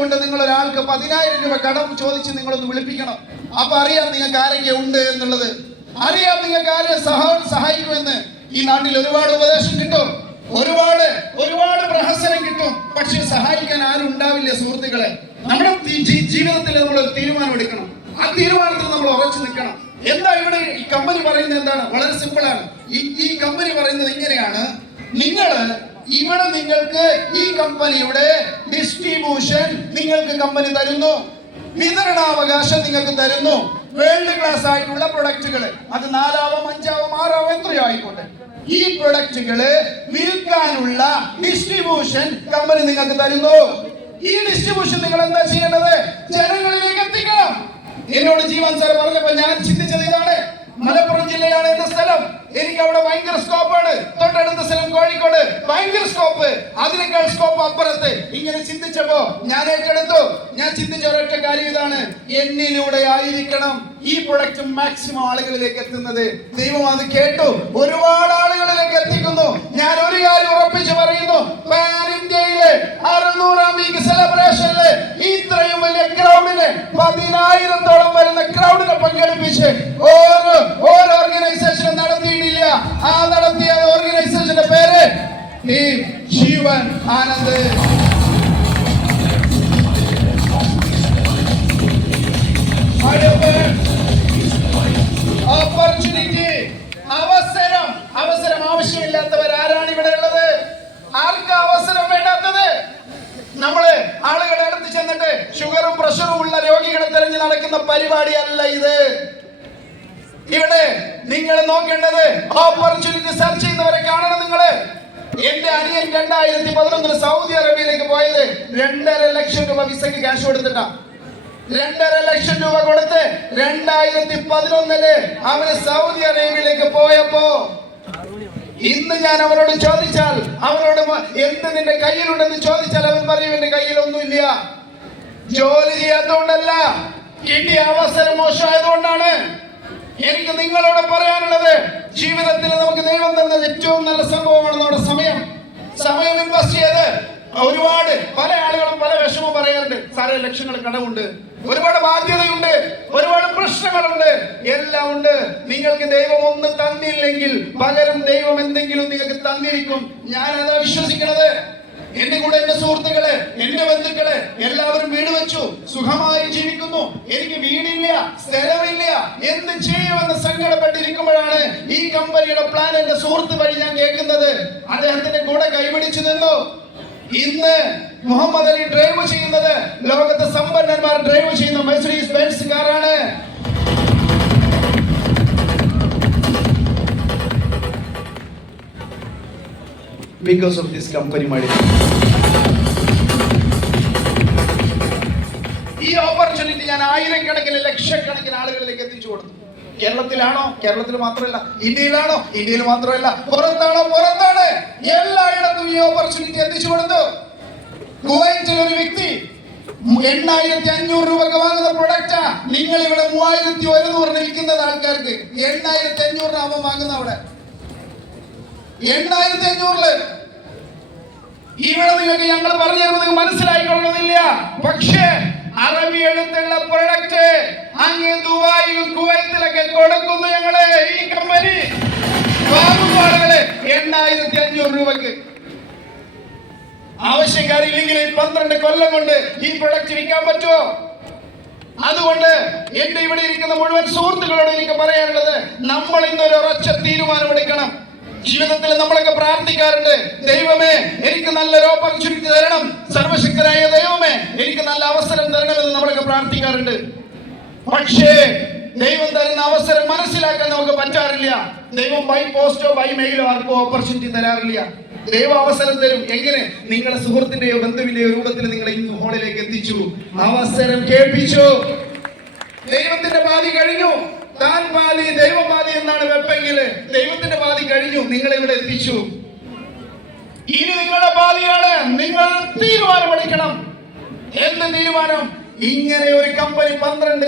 കൊണ്ട് നിങ്ങൾ ഒരാൾക്ക് പതിനായിരം രൂപ കടം ചോദിച്ച് നിങ്ങളൊന്ന് വിളിപ്പിക്കണം. അപ്പൊ അറിയാം നിങ്ങൾക്ക് ആരൊക്കെ ഉണ്ട് എന്നുള്ളത്. അറിയാം നിങ്ങൾക്ക് ആരെ സഹ സഹായിക്കുമെന്ന്. ഈ നാട്ടിൽ ഒരുപാട് ഉപദേശം കിട്ടും. ഒരുപാട് ഒരുപാട് പ്രഹസനം കിട്ടും. പക്ഷെ സഹായിക്കാൻ ആരും ഉണ്ടാവില്ല സുഹൃത്തുക്കളെ. നമ്മുടെ ജീവിതത്തിൽ നമ്മൾ ഒരു തീരുമാനം എടുക്കണം. ആ തീരുമാനത്തിൽ നമ്മൾ ഉറച്ചു നിൽക്കണം. എന്താ ഇവിടെ ഈ കമ്പനി പറയുന്നത് എന്താണ്? വളരെ സിമ്പിൾ ആണ്. ഈ ഈ കമ്പനി പറയുന്നത് ഇങ്ങനെയാണ്. നിങ്ങൾ ഇവിടെ നിങ്ങൾക്ക് ഈ കമ്പനിയുടെ ഡിസ്ട്രിബ്യൂഷൻ നിങ്ങൾക്ക് കമ്പനി തരുന്നു. വിതരണാവകാശം നിങ്ങൾക്ക് തരുന്നു. വേൾഡ് ക്ലാസ് ആയിട്ടുള്ള പ്രൊഡക്റ്റുകൾ അത് നാലാവും അഞ്ചാവും ആറാവും എത്രയോ ആയിക്കോട്ടെ. ഈ പ്രൊഡക്റ്റുകൾ വിൽക്കാനുള്ള ഡിസ്ട്രിബ്യൂഷൻ കമ്പനി നിങ്ങൾക്ക് തരുന്നു. ഈ ഡിസ്ട്രിബ്യൂഷൻ നിങ്ങൾ എന്താ ചെയ്യേണ്ടത്? ജനങ്ങളിലേക്ക് എത്തിക്കണം. എന്നോട് ജീവൻ സാർ പറഞ്ഞപ്പോ ഞാൻ ചിന്തിച്ചത് ഇതാണ്. മലപ്പുറം ജില്ലയാണ് എന്റെ സ്ഥലം. എനിക്ക് അവിടെ ഭയങ്കര സ്കോപ്പാണ് സ്ഥലം ഭയങ്കര സ്കോപ്പ് അതിനേക്കാൾ സ്കോപ്പ് അപ്പുറത്ത്. ഇങ്ങനെ ചിന്തിച്ചപ്പോ ഞാൻ ഏറ്റെടുത്തു. ഞാൻ ചിന്തിച്ച ഒരൊറ്റ കാര്യം ഇതാണ്. എന്നിലൂടെ ആയിരിക്കണം ഈ പ്രൊഡക്റ്റ് മാക്സിമം ആളുകളിലേക്ക് എത്തുന്നത്. ദൈവം അത് കേട്ടു. ഒരുപാട് ആളുകളിലേക്ക് എത്തിക്കുന്നു. ഞാൻ ഒരു കാര്യം ഉറപ്പിച്ചു പറയുന്നു. അറുന്നൂറാം വീക്ക് സെലിബ്രേഷനിൽ ഇത്രയും വലിയ ക്രൗഡിനെ പതിനായിരത്തോളം വരുന്ന ക്രൗഡിനെ പങ്കെടുപ്പിച്ച് ഓ ആനന്ദ്. ഓപ്പർച്യൂണിറ്റി അവസരം. അവസരം ആവശ്യമില്ലാത്തവർ ആരാണ് ഇവിടെ ഉള്ളത്? ആർക്കാ അവസരം വേണ്ടാത്തത്? നമ്മൾ ആളുകളെ അടുത്ത് ചെന്നിട്ട് ഷുഗറും പ്രഷറും ഉള്ള രോഗികളെ തെരഞ്ഞു നടക്കുന്ന പരിപാടിയല്ല ഇത്. ഇവിടെ നിങ്ങൾ നോക്കേണ്ടത് ഓപ്പർച്യൂണിറ്റി സെർച്ച് ചെയ്യുന്നവരെ കാണണം നിങ്ങൾ. എന്റെ അനിയൻ രണ്ടായിരത്തി പതിനൊന്നിന് സൗദി അറേബ്യയിലേക്ക് പോയത് രണ്ടര ലക്ഷം രൂപ വിസയ്ക്ക് ക്യാഷ് കൊടുത്തിട്ടാ. രണ്ടര ലക്ഷം രൂപ കൊടുത്ത് രണ്ടായിരത്തി പതിനൊന്നിൽ അവന് സൗദി അറേബ്യയിലേക്ക് പോയപ്പോ ഇന്ന് ഞാൻ അവരോട് ചോദിച്ചാൽ അവരോട് എന്ത് നിന്റെ കയ്യിലുണ്ടെന്ന് ചോദിച്ചാൽ അവൻ പറയും എന്റെ കയ്യിൽ കയ്യിലൊന്നുമില്ല. ജോലി ചെയ്യാത്തതുകൊണ്ടല്ല. കിട്ടിയ അവസരം മോശമായതുകൊണ്ടാണ് എനിക്ക് നിങ്ങളോട് പറയാനുള്ളത്. ജീവിതത്തിൽ നമുക്ക് ദൈവം തന്ന ഏറ്റവും നല്ല സമയം സമയം ഇൻവെസ്റ്റ് ചെയ്ത് ഒരുപാട് പല ആളുകളും പല വിഷമം പറയാറുണ്ട്. സാറേ ലക്ഷങ്ങൾ കടമുണ്ട് ഒരുപാട് ബാധ്യതയുണ്ട്. ഒരുപാട് പ്രശ്നങ്ങളുണ്ട്. എല്ലാം ഉണ്ട്. നിങ്ങൾക്ക് ദൈവം ഒന്നും തന്നില്ലെങ്കിൽ പകരം ദൈവം എന്തെങ്കിലും നിങ്ങൾക്ക് തന്നിരിക്കും. ഞാൻ അതാ വിശ്വസിക്കണത് എന്റെ കൂടെ എന്റെ സുഹൃത്തുക്കളെ എന്റെ ബന്ധുക്കളെ എല്ലാവരും വീട് വെച്ചു. സുഖമായി ജീവിക്കുന്നു. എനിക്ക് വീടില്ല സ്ഥലമില്ല. എന്ത് ചെയ്യുമെന്ന് സങ്കടപ്പെട്ടിരിക്കുമ്പോഴാണ് ഈ കമ്പനിയുടെ പ്ലാൻ എന്റെ സുഹൃത്ത് വഴി ഞാൻ കേൾക്കുന്നത്. അദ്ദേഹത്തിന്റെ കൂടെ കൈപിടിച്ചു നിന്നു. ഇന്ന് മുഹമ്മദ് അലി ഡ്രൈവ് ചെയ്യുന്നത് ലോകത്തെ സമ്പന്നന്മാർ ഡ്രൈവ് ചെയ്യുന്ന മൈസൂരി ബെൻസ് കാറാണ് because of this company മഴ ഈ ഓപ്പർച്യൂണിറ്റി ഞാൻ ആയിരക്കണക്കിന് ലക്ഷക്കണക്കിന് ആളുകളിലേക്ക് എത്തിച്ചു കൊടുത്തു. കേരളത്തിലാണോ? കേരളത്തിൽ മാത്രമല്ല. ഇന്ത്യയിലാണോ? ഇന്ത്യയിൽ മാത്രമല്ല. പുറത്താണോ? പുറത്താണ്. എല്ലായിടത്തും ഈ ഓപ്പർച്യൂണിറ്റി എത്തിച്ചു കൊടുത്തു. കുവൈറ്റിൽ ഒരു വ്യക്തി എണ്ണായിരത്തി അഞ്ഞൂറ് രൂപക്ക് വാങ്ങുന്ന പ്രൊഡക്റ്റാ നിങ്ങൾ ഇവിടെ മൂവായിരത്തി ഒരുന്നൂറിന് വിൽക്കുന്നത് ആൾക്കാർക്ക്. എണ്ണായിരത്തി അഞ്ഞൂറിന് അവൻ വാങ്ങുന്ന അവിടെ എണ്ണായിരത്തി അഞ്ഞൂറിൽ ഇവിടെ നിങ്ങൾക്ക് ഞങ്ങൾ പറഞ്ഞു തരുമ്പോൾ മനസ്സിലായിക്കൊള്ളുന്നില്ല പക്ഷേ അറബി എടുത്തുള്ള പ്രൊഡക്റ്റ് അങ്ങ് ദുബായിലും കുവൈത്തിലൊക്കെ കൊടുക്കുന്നു ഞങ്ങൾ ഈ കമ്പനി വാങ്ങുമ്പോഴേ എണ്ണായിരത്തി അഞ്ഞൂറ് രൂപക്ക് ആവശ്യക്കാരില്ലെങ്കിൽ പന്ത്രണ്ട് കൊല്ലം കൊണ്ട് ഈ പ്രൊഡക്റ്റ് വിൽക്കാൻ പറ്റുമോ? അതുകൊണ്ട് എന്റെ ഇവിടെ ഇരിക്കുന്ന മുഴുവൻ സുഹൃത്തുക്കളോട് എനിക്ക് പറയാനുള്ളത് നമ്മൾ ഇന്നൊരു ഉറച്ച തീരുമാനമെടുക്കണം. ജീവിതത്തിൽ നമ്മളൊക്കെ പ്രാർത്ഥിക്കാറുണ്ട് ദൈവമേ എനിക്ക് നല്ല നല്ലൊരു ഓപ്പർച്യൂണിറ്റി തരണം. സർവശക്തനായ ദൈവമേ എനിക്ക് നല്ല അവസരം തരണം എന്ന് നമ്മളൊക്കെ പ്രാർത്ഥിക്കാറുണ്ട്. പക്ഷേ ദൈവം തരുന്ന അവസരം മനസ്സിലാക്കാൻ നമുക്ക് പറ്റാറില്ല. ദൈവം ബൈ പോസ്റ്റോ ബൈ മെയിലോ ആർക്കോ ഓപ്പർച്യൂണിറ്റി തരാറില്ല. ദൈവം അവസരം തരും. എങ്ങനെ? നിങ്ങളുടെ സുഹൃത്തിന്റെയോ ബന്ധുവിന്റെയോ രൂപത്തിൽ നിങ്ങളെ ഇന്ന് ഹോളിലേക്ക് എത്തിച്ചു. അവസരം കേൾപ്പിച്ചു. ദൈവത്തിന്റെ പാതി കഴിഞ്ഞു. താൻ പാതി ദൈവപാതി എന്നാണ് വെപ്പെങ്കിൽ ദൈവത്തിന്റെ പാതി കഴിഞ്ഞു. നിങ്ങളെ ഇവിടെ എത്തിച്ചു. ഇനി നിങ്ങളുടെ പാതിയാണ്. നിങ്ങൾ തീരുമാനമെടുക്കണം. എന്ത് തീരുമാനം? ഇങ്ങനെ ഒരു കമ്പനി പന്ത്രണ്ട്